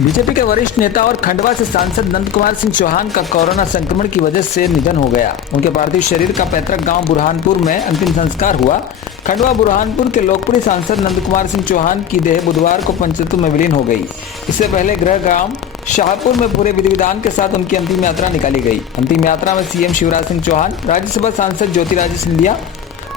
BJP के वरिष्ठ नेता और खंडवा से सांसद नंद कुमार सिंह चौहान का कोरोना संक्रमण की वजह से निधन हो गया। उनके पार्थिव शरीर का पैतृक गांव बुरहानपुर में अंतिम संस्कार हुआ। खंडवा बुरहानपुर के लोकप्रिय सांसद नंद कुमार सिंह चौहान की देह बुधवार को पंचतत्व में विलीन हो गई। इससे पहले गृह ग्राम शाहपुर में पूरे विधि विधान के साथ उनकी अंतिम यात्रा निकाली गई। अंतिम यात्रा में सीएम शिवराज सिंह चौहान, राज्यसभा सांसद ज्योतिरादित्य सिंधिया,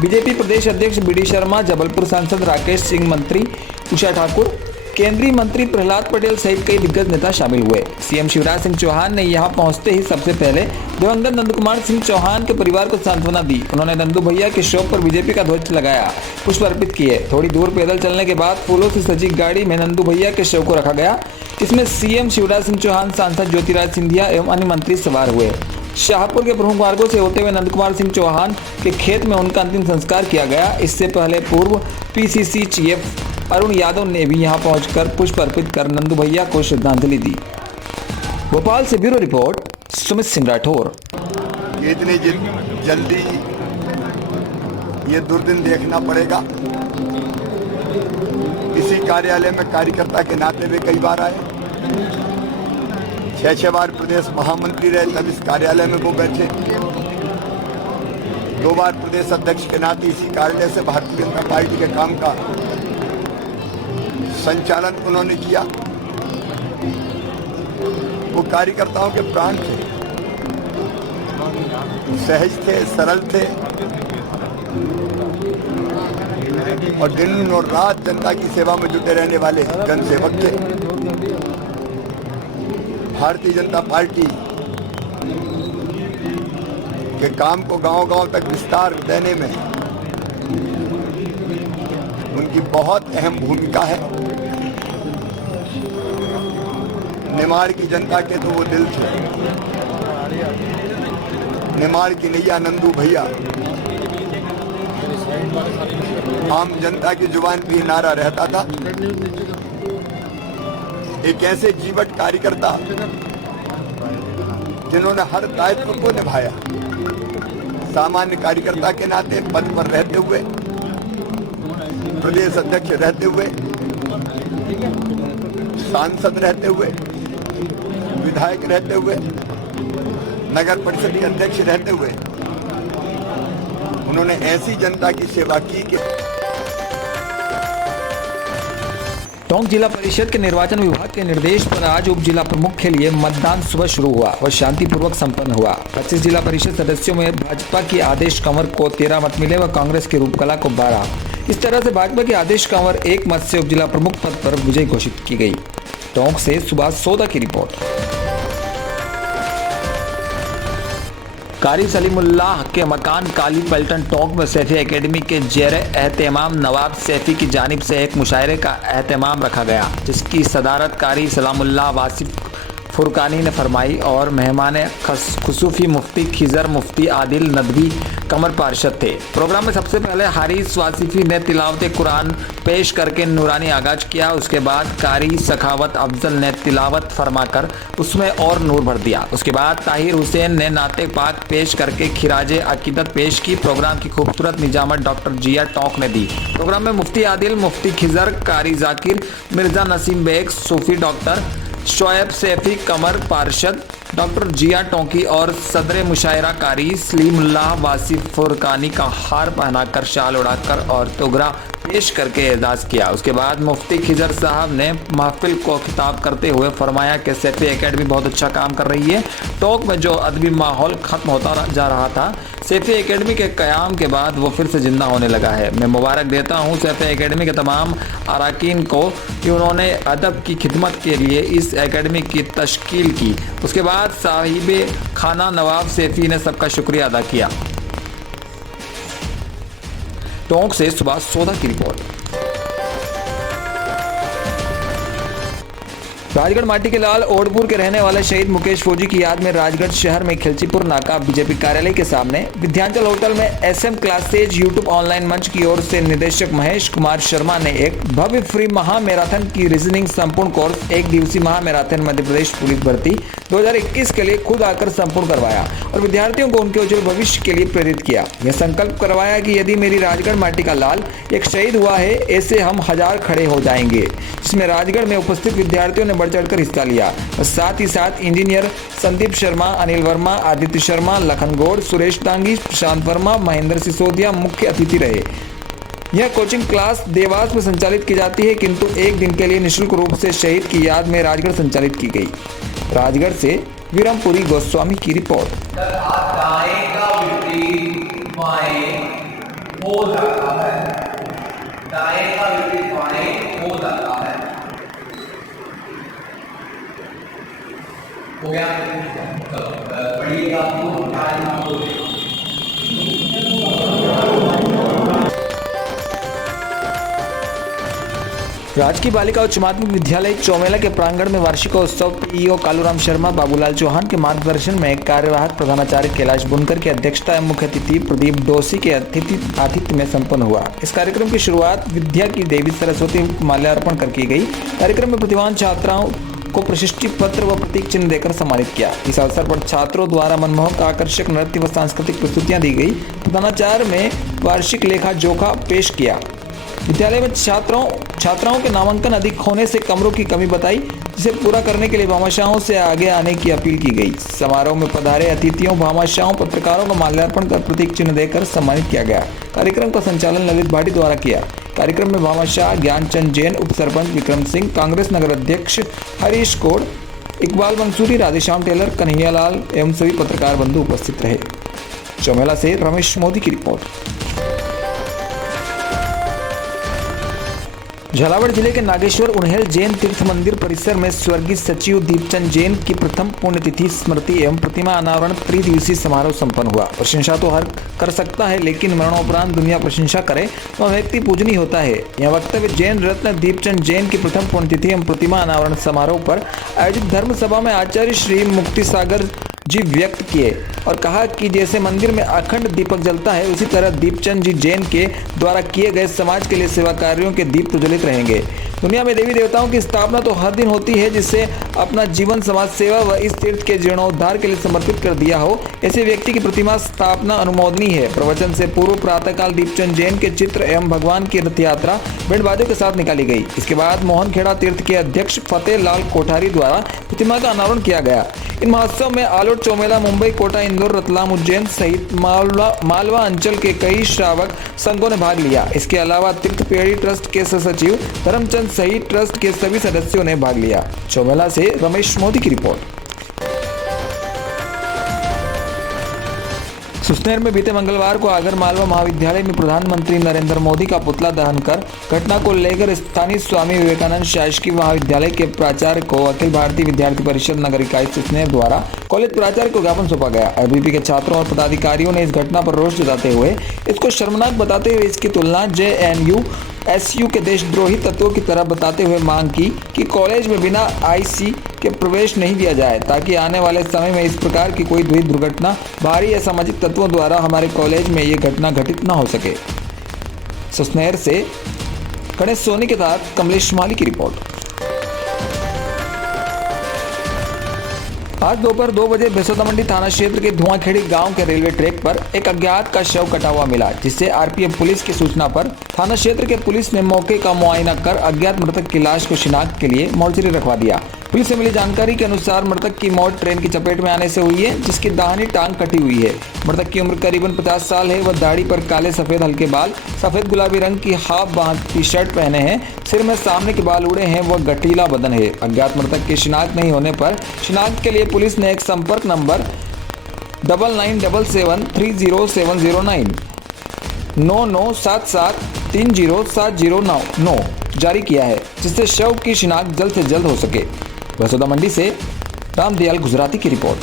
बीजेपी प्रदेश अध्यक्ष बीडी शर्मा, जबलपुर सांसद राकेश सिंह, मंत्री उषा ठाकुर, केंद्रीय मंत्री प्रहलाद पटेल सहित कई दिग्गज नेता शामिल हुए। सीएम शिवराज सिंह चौहान ने यहां पहुंचते ही सबसे पहले दिवंगत नंद कुमार सिंह चौहान के परिवार को सांत्वना दी। उन्होंने नंदू भैया के शव पर बीजेपी का ध्वज लगाया, पुष्प अर्पित किए। थोड़ी दूर पैदल चलने के बाद फूलों से सजी गाड़ी में नंदू भैया के शव को रखा गया। इसमें सीएम शिवराज सिंह चौहान, सांसद ज्योतिरादित्य सिंधिया एवं अन्य मंत्री सवार हुए। शाहपुर के प्रमुख मार्गों से होते हुए नंद कुमार सिंह चौहान के खेत में उनका अंतिम संस्कार किया गया। इससे पहले पूर्व पीसीसी चीफ अरुण यादव ने भी यहां पहुंचकर पुष्प अर्पित कर नंदू भैया को श्रद्धांजलि दी। भोपाल से ब्यूरो रिपोर्ट, सुमित सिंह राठौर। इतनी जल्दी ये दुर्दिन देखना पड़ेगा। इसी कार्यालय में कार्यकर्ता के नाते में कई बार आए, 6 बार प्रदेश महामंत्री रहे, तब इस कार्यालय में वो बैठे। 2 बार प्रदेश अध्यक्ष के नाते इसी कार्यालय से भारतीय जनता पार्टी के काम का संचालन उन्होंने किया। वो कार्यकर्ताओं के प्राण थे, सहज थे, सरल थे और दिन और रात जनता की सेवा में जुटे रहने वाले जनसेवक थे। भारतीय जनता पार्टी के काम को गांव-गांव तक विस्तार देने में उनकी बहुत अहम भूमिका है। निमाड़ की जनता के तो वो दिल थे। निमाड़ की नैया नंदू भैया, आम जनता की जुबान पे ही नारा रहता था। एक ऐसे जीवट कार्यकर्ता जिन्होंने हर दायित्व को निभाया, सामान्य कार्यकर्ता के नाते पद पर रहते हुए, प्रदेश अध्यक्ष रहते हुए, सांसद रहते हुए, विधायक रहते हुए, नगर परिषद के अध्यक्ष रहते हुए उन्होंने ऐसी जनता की सेवा की कि टोंक जिला परिषद के निर्वाचन विभाग के निर्देश पर आज उप जिला प्रमुख के लिए मतदान सुबह शुरू हुआ और शांतिपूर्वक संपन्न हुआ। 25 जिला परिषद सदस्यों में भाजपा की आदेश कंवर को 13 मत मिले व कांग्रेस की रूपकला को 12। इस तरह से भाजपा की आदेश कंवर 1 मत से उप जिला प्रमुख पद पर विजयी घोषित की गई। टोंक से सुभाष सोदा की रिपोर्ट। कारी सलीमुल्लाह के मकान काली पलटन टोंक में सैफी एकेडमी के ज़ेर एहतमाम नवाब सैफी की जानिब से एक मुशायरे का एहतमाम रखा गया, जिसकी सदारत कारी सलामुल्लाह वासिफ फुरकानी ने फरमाई और मेहमान खुसूफी मुफ्ती खिजर मुफ्ती आदिल नदवी कमर पार्षद थे। प्रोग्राम में सबसे पहले हारिस वासिफी ने तिलावत कुरान पेश करके नूरानी आगाज किया। उसके बाद कारी सखावत अफजल ने तिलावत फरमाकर उसमें और नूर भर दिया। उसके बाद ताहिर हुसैन ने नाते पाक पेश करके खिराज अकीदत पेश की। प्रोग्राम की खूबसूरत निजामत डॉक्टर जिया टोंक ने दी। प्रोग्राम में मुफ्ती आदिल, मुफ्ती खिजर, कारी जाकिर, मिर्जा नसीम बेग, सूफी डॉक्टर शोएब सैफी कमर पार्षद, डॉक्टर जिया टोंकी और सदर मुशायरा कारी सलीमुल्लाह वासिफ फुरकानी का हार पहनाकर, शाल उड़ाकर और तोगरा पेश करके एजाज किया। उसके बाद मुफ्ती खिजर साहब ने महफिल को खिताब करते हुए फरमाया कि सैफी एकेडमी बहुत अच्छा काम कर रही है। टोंक में जो अदबी माहौल खत्म होता जा रहा था, सैफी एकेडमी के क़याम के बाद वो फिर से जिंदा होने लगा है। मैं मुबारक देता हूँ सैफी एकेडमी के तमाम अरकान को कि उन्होंने अदब की खिदमत के लिए इस एकेडमी की तश्कील की। उसके बाद साहिब खाना नवाब सैफी ने सबका शुक्रिया अदा किया। टोंक से सुभाष सोदा की रिपोर्ट। राजगढ़ माटी के लाल ओडपुर के रहने वाले शहीद मुकेश फौजी की याद में राजगढ़ शहर में खिलचीपुर नाका बीजेपी कार्यालय के सामने विद्यांचल होटल में एसएम क्लासेज यूट्यूब ऑनलाइन मंच की ओर से निदेशक महेश कुमार शर्मा ने एक भव्य फ्री महा मैराथन की रीजनिंग संपूर्ण कोर्स 1 दिवसीय महा मैराथन मध्य प्रदेश पुलिस भर्ती 2021 के लिए खुद आकर संपूर्ण करवाया और विद्यार्थियों को उनके उज्जवल भविष्य के लिए प्रेरित किया। यह संकल्प करवाया कि यदि मेरी राजगढ़ माटी का लाल एक शहीद हुआ है, ऐसे हम 1000 खड़े हो जाएंगे। जिसमें राजगढ़ में उपस्थित विद्यार्थियों ने बढ़ चढ़कर हिस्सा लिया। साथ ही साथ इंजीनियर संदीप शर्मा, अनिल वर्मा, आदित्य शर्मा, लखन गौड़, सुरेश डांगी, प्रशांत वर्मा, महेंद्र सिसोदिया मुख्य अतिथि रहे। यह कोचिंग क्लास देवास में संचालित की जाती है, किंतु एक दिन के लिए निःशुल्क रूप से शहीद की याद में राजगढ़ संचालित की गई। राजगढ़ से विरमपुरी गोस्वामी की रिपोर्ट। राजकीय बालिका उच्च माध्यमिक विद्यालय चौमेला के प्रांगण में वार्षिकोत्सव पीईओ कालूराम शर्मा, बाबूलाल चौहान के मार्गदर्शन में कार्यवाहक प्रधानाचार्य कैलाश बुनकर की अध्यक्षता एवं मुख्य अतिथि प्रदीप डोसी के आतिथ्य में संपन्न हुआ। इस कार्यक्रम की शुरुआत विद्या की देवी सरस्वती माल्यार्पण कर की गई। कार्यक्रम में प्रतिभावान छात्राओं को प्रशस्ति पत्र व प्रतीक चिन्ह देकर सम्मानित किया। इस अवसर पर छात्रों द्वारा मनमोहक आकर्षक नृत्य व सांस्कृतिक प्रस्तुतियां दी गई। प्रधानाचार्य में वार्षिक लेखा जोखा पेश किया। विद्यालय में छात्राओं के नामांकन अधिक होने से कमरों की कमी बताई, जिसे पूरा करने के लिए भामाशाहों से आगे आने की अपील की गई। समारोह में पधारे अतिथियों, भामाशाहों, पत्रकारों को माल्यार्पण कर प्रतीक चिन्ह देकर सम्मानित किया गया। कार्यक्रम का संचालन ललित भाटी द्वारा किया। कार्यक्रम में भामाशाह ज्ञानचंद जैन, उप सरपंच विक्रम सिंह, कांग्रेस नगर अध्यक्ष हरीश कोड़, इकबाल मंसूरी, राधेश्याम टेलर, कन्हैयालाल एवं सभी पत्रकार बंधु उपस्थित रहे। चौमेला से रमेश मोदी की रिपोर्ट। झालावाड़ जिले के नागेश्वर उन्हेल जैन तीर्थ मंदिर परिसर में स्वर्गीय सचिव दीपचंद जैन की प्रथम पुण्यतिथि स्मृति एवं प्रतिमा अनावरण त्रिदिवसीय समारोह संपन्न हुआ। प्रशंसा तो हर कर सकता है, लेकिन मरणोपरांत दुनिया प्रशंसा करे तो व्यक्ति पूजनीय होता है। यह वक्तव्य जैन रत्न दीपचंद जैन की प्रथम पुण्यतिथि एवं प्रतिमा अनावरण समारोह पर आयोजित धर्म सभा में आचार्य श्री मुक्तिसागर जी व्यक्त किए और कहा कि जैसे मंदिर में अखंड दीपक जलता है, उसी तरह दीपचंद जी जैन के द्वारा किए गए समाज के लिए सेवा कार्यों के दीप प्रज्वलित रहेंगे। दुनिया में देवी देवताओं की स्थापना तो हर दिन होती है, जिससे अपना जीवन समाज सेवा व इस तीर्थ के जीर्णोद्धार के लिए समर्पित कर दिया हो, ऐसे व्यक्ति की प्रतिमा स्थापना अनुमोदनीय है। प्रवचन से पूर्व प्रातःकाल दीपचंद जैन के चित्र एवं भगवान की रथ यात्रा बैंड बाजों के साथ निकाली गई। इसके बाद मोहनखेड़ा तीर्थ के अध्यक्ष फतेह लाल कोठारी द्वारा प्रतिमा का अनावरण किया गया। इन महोत्सव में आलोट, चौमेला, मुंबई, कोटा, इंदौर, रतलाम, उज्जैन सहित मालवा अंचल के कई श्रावक संघों ने भाग लिया। इसके अलावा तीर्थ पेड़ी ट्रस्ट के सचिव धर्मचंद सहित ट्रस्ट के सभी सदस्यों ने भाग लिया। चौमेला से रमेश मोदी की रिपोर्ट। सुसनेर में बीते मंगलवार को आगर मालवा महाविद्यालय में प्रधानमंत्री नरेंद्र मोदी का पुतला दहन कर घटना को लेकर स्थानीय स्वामी विवेकानंद शासकीय महाविद्यालय के प्राचार्य को अखिल भारतीय विद्यार्थी परिषद नगर इकाई सुसनेर द्वारा कॉलेज प्राचार्य को ज्ञापन सौंपा गया। एबीवीपी के छात्रों और पदाधिकारियों ने इस घटना पर रोष जताते हुए इसको शर्मनाक बताते हुए इसकी तुलना JNU-SU के देशद्रोही तत्वों की तरह बताते हुए मांग की कि कॉलेज में बिना IC के प्रवेश नहीं दिया जाए, ताकि आने वाले समय में इस प्रकार की कोई भी दुर्घटना भारी असामाजिक तत्वों द्वारा हमारे कॉलेज में ये घटना घटित न हो सके। सुसनेर से गणेश सोनी के साथ कमलेश माली की रिपोर्ट। आज दोपहर 2 बजे बेसोदा मंडी थाना क्षेत्र के धुआंखेड़ी गांव के रेलवे ट्रैक पर एक अज्ञात का शव कटा हुआ मिला, जिससे आरपीएफ पुलिस की सूचना पर थाना क्षेत्र के पुलिस ने मौके का मुआयना कर अज्ञात मृतक की लाश को शिनाख्त के लिए मोर्चरी रखवा दिया। पुलिस से मिली जानकारी के अनुसार मृतक की मौत ट्रेन की चपेट में आने से हुई है, जिसकी दाहिनी टांग कटी हुई है। मृतक की उम्र करीबन 50 साल है। वह दाढ़ी पर काले सफेद हल्के बाल, सफेद गुलाबी रंग की हाफ बांह टी शर्ट पहने हैं, सिर में सामने के बाल उड़े हैं, वह गठीला बदन है। अज्ञात मृतक की शिनाख्त नहीं होने पर शिनाख्त के लिए पुलिस ने एक संपर्क नंबर 9977730709 9977307009 जारी किया है, जिससे शव की शिनाख्त जल्द से जल्द हो सके। बेसोदा मंडी से रामदयाल गुजराती की रिपोर्ट।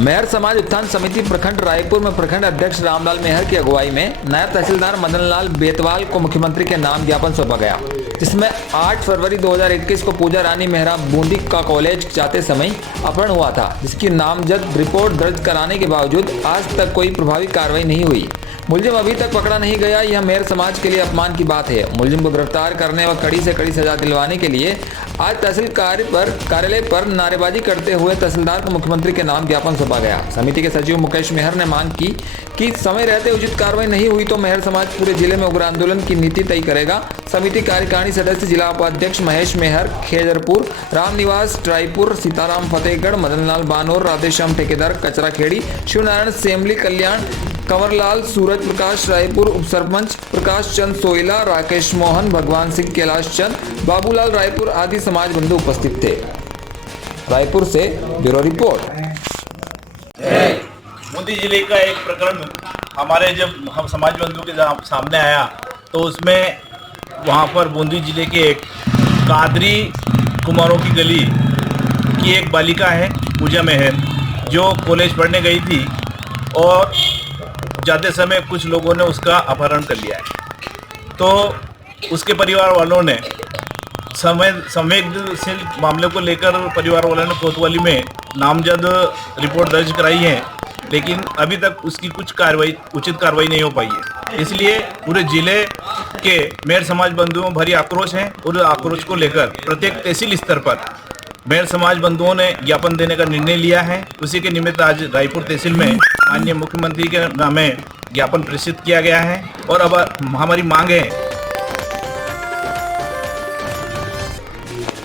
मेहर समाज उत्थान समिति प्रखंड रायपुर में प्रखंड अध्यक्ष रामलाल मेहर की अगुवाई में नायब तहसीलदार मदनलाल बेतवाल को मुख्यमंत्री के नाम ज्ञापन सौंपा गया, जिसमें 8 फरवरी 2021 को पूजा रानी मेहरा बूंदी का कॉलेज जाते समय अपहरण हुआ था, जिसकी नामजद रिपोर्ट दर्ज कराने के बावजूद आज तक कोई प्रभावी कार्रवाई नहीं हुई। मुलजिम अभी तक पकड़ा नहीं गया, यह मेयर समाज के लिए अपमान की बात है। मुलजिम को गिरफ्तार करने व कड़ी से कड़ी सजा दिलवाने के लिए आज तहसील कार्यालय पर नारेबाजी करते हुए तहसीलदार को मुख्यमंत्री के नाम ज्ञापन सौंपा गया। समिति के सचिव मुकेश मेहर ने मांग की कि समय रहते उचित कार्रवाई नहीं हुई तो मेहर समाज पूरे जिले में उग्र आंदोलन की नीति तय करेगा। समिति कार्यकारिणी सदस्य जिला उपाध्यक्ष महेश मेहर, खेजरपुर, रामनिवास, ट्राईपुर, सीताराम फतेहगढ़, मदनलाल बानोर, राधेश्याम ठेकेदार, कचरा खेड़ी, शिवनारायण सेमली कल्याण, कंवरलाल, सूरज प्रकाश रायपुर, उप सरपंच प्रकाश चंद सोइला, राकेश मोहन, भगवान सिंह, कैलाश चंद, बाबूलाल रायपुर आदि समाज बंधु उपस्थित थे। रायपुर से ब्यूरो रिपोर्ट। बूंदी जिले का एक प्रकरण हमारे जब हम समाज बंधु के सामने आया तो उसमें वहाँ पर बूंदी जिले के एक कादरी कुमारों की गली की एक बालिका है पूजा मेहर, जो कॉलेज पढ़ने गई थी और जाते समय कुछ लोगों ने उसका अपहरण कर लिया है। तो उसके परिवार वालों ने संवेदनशील मामले को लेकर परिवार वालों ने कोतवाली में नामजद रिपोर्ट दर्ज कराई है, लेकिन अभी तक उसकी कुछ उचित कार्रवाई नहीं हो पाई है। इसलिए पूरे जिले के मेयर समाज बंधुओं में भारी आक्रोश है और आक्रोश को लेकर प्रत्येक तहसील स्तर पर मेयर समाज बंधुओं ने ज्ञापन देने का निर्णय लिया है। उसी के निमित्त आज रायपुर तहसील में माननीय मुख्यमंत्री के नामे ज्ञापन प्रेषित किया गया है और अब हमारी मांग है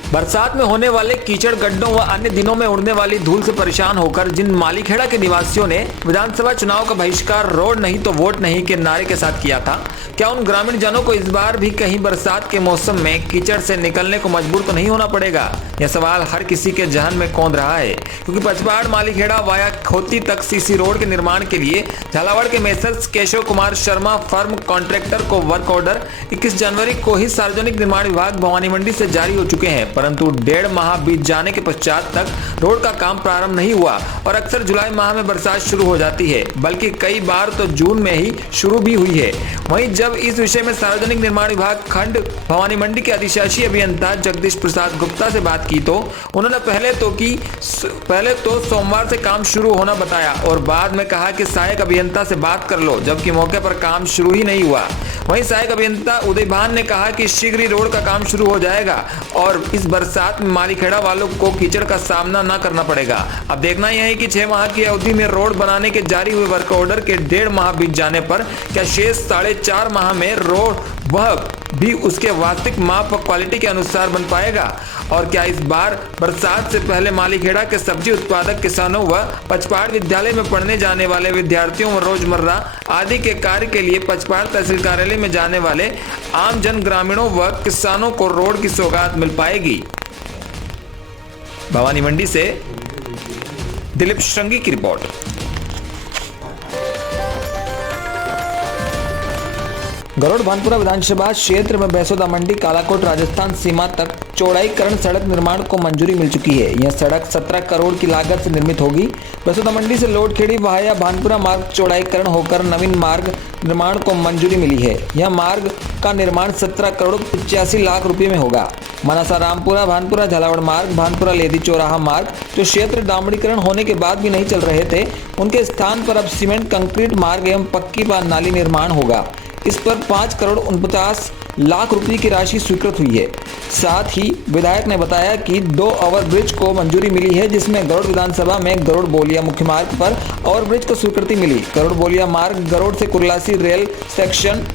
बरसात में होने वाले कीचड़ गड्ढों व अन्य दिनों में उड़ने वाली धूल से परेशान होकर जिन मालीखेड़ा के निवासियों ने विधानसभा चुनाव का बहिष्कार रोड नहीं तो वोट नहीं के नारे के साथ किया था, क्या उन ग्रामीण जनों को इस बार भी कहीं बरसात के मौसम में कीचड़ से निकलने को मजबूर तो नहीं होना पड़ेगा? यह सवाल हर किसी के जहन में कौंध रहा है, क्योंकि पचपाड़ मालीखेड़ा वाया खोती तक सीसी रोड के निर्माण के लिए झालावाड़ के messrs Keshav Kumar Sharma firm contractor को वर्क ऑर्डर 21 जनवरी को ही सार्वजनिक निर्माण विभाग भवानी मंडी से जारी हो चुके हैं, परंतु 1.5 माह बीत जाने के पश्चात तक रोड का काम प्रारंभ नहीं हुआ और अक्सर जुलाई माह में बरसात शुरू हो जाती है, बल्कि कई बार तो जून में ही शुरू भी हुई है। वहीं जब इस विषय में सार्वजनिक निर्माण विभाग खंड भवानी मंडी के अधिशासी अभियंता जगदीश प्रसाद गुप्ता से बात की तो उन्होंने पहले तो सोमवार से काम शुरू होना बताया और बाद में कहा कि सहायक अभियंता से बात कर लो, जबकि मौके पर काम शुरू ही नहीं हुआ। वहीं सहायक अभियंता उदय भान ने कहा कि शीघ्र ही रोड का काम शुरू हो जाएगा और इस बरसात में मालीखेड़ा वालों को कीचड़ का सामना न करना पड़ेगा। अब देखना यह है कि 6 माह की अवधि में रोड बनाने के जारी हुए वर्क ऑर्डर के 1.5 माह बीत जाने पर क्या शेष 4.5 माह में रोड वह भी उसके वास्तविक माप व क्वालिटी के अनुसार बन पाएगा, और क्या इस बार बरसात से पहले मालीखेड़ा के सब्जी उत्पादक किसानों व पचपाड़ विद्यालय में पढ़ने जाने वाले विद्यार्थियों व रोजमर्रा आदि के कार्य के लिए पचपाड़ तहसील कार्यालय में जाने वाले आम जन ग्रामीणों व किसानों को रोड की सौगात मिल पाएगी? भवानी मंडी से दिलीप श्रृंगी की रिपोर्ट। गरुड़ भानपुरा विधानसभा क्षेत्र में बैसोदा मंडी कालाकोट राजस्थान सीमा तक चौड़ाईकरण सड़क निर्माण को मंजूरी मिल चुकी है। यह सड़क 17 करोड़ की लागत से निर्मित होगी। बैसोदा मंडी से लोडखेड़ी वाया भानपुरा मार्ग चौड़ाईकरण होकर नवीन मार्ग निर्माण को मंजूरी मिली है। यह मार्ग का निर्माण 17 करोड़ 85 लाख रुपए में होगा। मनसा रामपुरा भानपुरा झालावाड़ मार्ग, भानपुरा लेदी चौराहा मार्ग जो क्षेत्र डामड़ीकरण होने के बाद भी नहीं चल रहे थे, उनके स्थान पर अब सीमेंट कंक्रीट मार्ग एवं पक्की नाली निर्माण होगा। इस पर 5 करोड़ 49 लाख रुपए की राशि स्वीकृत हुई है। साथ ही विधायक ने बताया कि 2 ओवरब्रिज को मंजूरी मिली है, जिसमें गरुड़ विधानसभा में गरुड़ बोलिया मुख्य मार्ग पर ओवरब्रिज को स्वीकृति मिली। गरुड़ बोलिया मार्ग गरुड़ से कुर्लासी रेल सेक्शन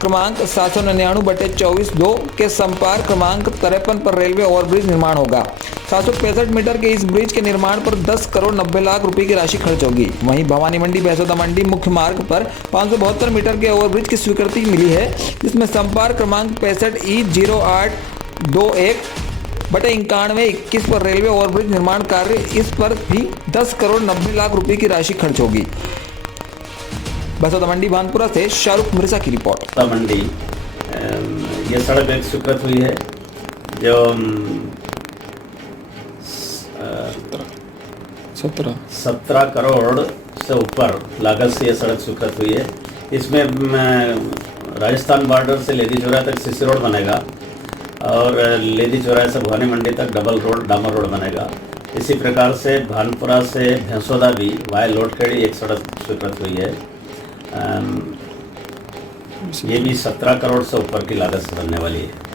क्रमांक 799/24-2 के संपर्क क्रमांक 53 पर रेलवे ओवरब्रिज निर्माण होगा। 765 मीटर के इस ब्रिज के निर्माण पर 10 करोड़ 90 लाख रुपए की राशि खर्च होगी। वहीं भवानी मंडी बैसोदा मंडी मुख्य मार्ग पर 572 मीटर के ओवरब्रिज की स्वीकृति मिली है, जिसमें संपर्क क्रमांक 65E0821/91 पर रेलवे ओवरब्रिज निर्माण कार्य, इस पर भी 10 करोड़ 90 लाख रुपए की राशि खर्च होगी। बैसोदा मंडी भानपुरा से शाहरुख मिर्जा की रिपोर्ट। मंडी ये सड़क एक स्वीकृत हुई है जो 17 करोड़ से ऊपर लागत से ये सड़क स्वीकृत हुई है। इसमें राजस्थान बॉर्डर से लेदी चौराहा तक सीसी रोड बनेगा और लेदी चौराहे से भवानी मंडी तक डबल रोड डामर रोड बनेगा। इसी प्रकार से भानपुरा से भैंसोदा भी वाया लोडखेड़ी एक सड़क स्वीकृत हुई है। ये भी 17 करोड़ से ऊपर की लागत से बनने वाली है।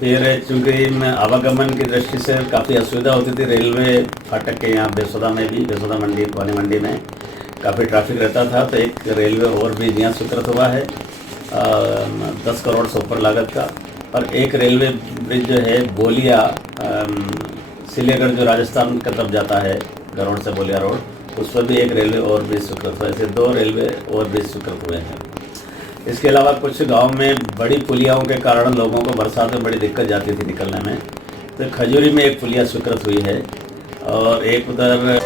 फिर चूँकि आवागमन की दृष्टि से काफ़ी असुविधा होती थी, रेलवे फाटक के यहाँ बेसोदा में भी, बेसोदा मंडी भवानी मंडी में काफ़ी ट्रैफिक रहता था, तो एक रेलवे ओवरब्रिज यहाँ स्वीकृत हुआ है 10 करोड़ से ऊपर लागत का। और एक रेलवे ब्रिज जो है बोलिया सिलेगढ़ जो राजस्थान की तरफ जाता है, गरोड़ से बोलिया रोड, उस पर भी एक रेलवे ओवरब्रिज स्वीकृत हुआ है। ऐसे 2 रेलवे ओवरब्रिज स्वीकृत हुए हैं। इसके अलावा कुछ गांव में बड़ी पुलियाओं के कारण लोगों को बरसात में बड़ी दिक्कत जाती थी निकलने में, तो खजूरी में एक पुलिया स्वीकृत हुई है। और एक उधर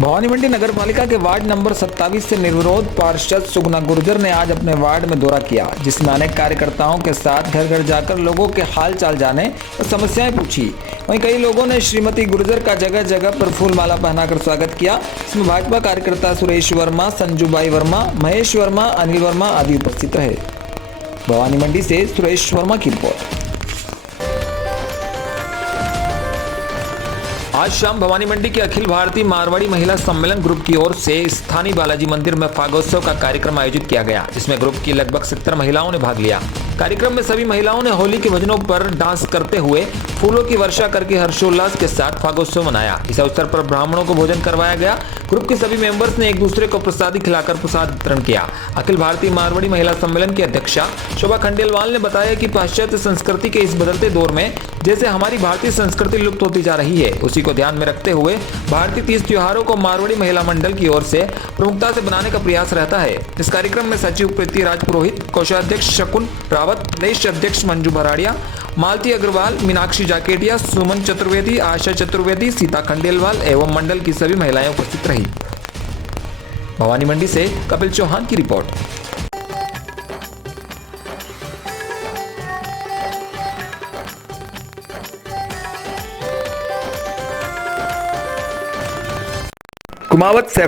भवानी मंडी नगर पालिका के वार्ड नंबर 27 से निर्विरोध पार्षद सुगना गुर्जर ने आज अपने वार्ड में दौरा किया, जिसमें अनेक कार्यकर्ताओं के साथ घर घर जाकर लोगों के हाल चाल जाने और समस्याएं पूछी। वहीं कई लोगों ने श्रीमती गुर्जर का जगह जगह पर फूल माला पहनाकर स्वागत किया। इसमें भाजपा कार्यकर्ता सुरेश वर्मा, संजूबाई वर्मा, महेश वर्मा, अनिल वर्मा आदि उपस्थित रहे। भवानी मंडी से सुरेश वर्मा की रिपोर्ट। आज शाम भवानी मंडी के अखिल भारतीय मारवाड़ी महिला सम्मेलन ग्रुप की ओर से स्थानीय बालाजी मंदिर में फागोत्सव का कार्यक्रम आयोजित किया गया, जिसमें ग्रुप की लगभग 70 महिलाओं ने भाग लिया। कार्यक्रम में सभी महिलाओं ने होली के भजनों पर डांस करते हुए फूलों की वर्षा करके हर्षोल्लास के साथ फागोत्सव मनाया। इस अवसर पर ब्राह्मणों को भोजन करवाया गया। ग्रुप के सभी मेंबर्स ने एक दूसरे को प्रसादी खिलाकर प्रसाद वितरण किया। अखिल भारतीय मारवाड़ी महिला सम्मेलन की अध्यक्षा शोभा खंडेलवाल ने बताया कि पाश्चात्य संस्कृति के इस बदलते दौर में जैसे हमारी भारतीय संस्कृति लुप्त होती जा रही है, उसी को ध्यान में रखते हुए भारतीय तीज त्योहारों को मारवाड़ी महिला मंडल की ओर से प्रमुखता से बनाने का प्रयास रहता है। इस कार्यक्रम में सचिव प्रीति राज पुरोहित, कोषाध्यक्ष शकुन रावत, प्रदेश अध्यक्ष मंजू भराड़िया, मालती अग्रवाल, मीनाक्षी जाकेटिया, सुमन चतुर्वेदी, आशा चतुर्वेदी, सीता खंडेलवाल एवं मंडल की सभी महिलाएं उपस्थित रही। भवानी मंडी से कपिल चौहान की रिपोर्ट। कुमावत से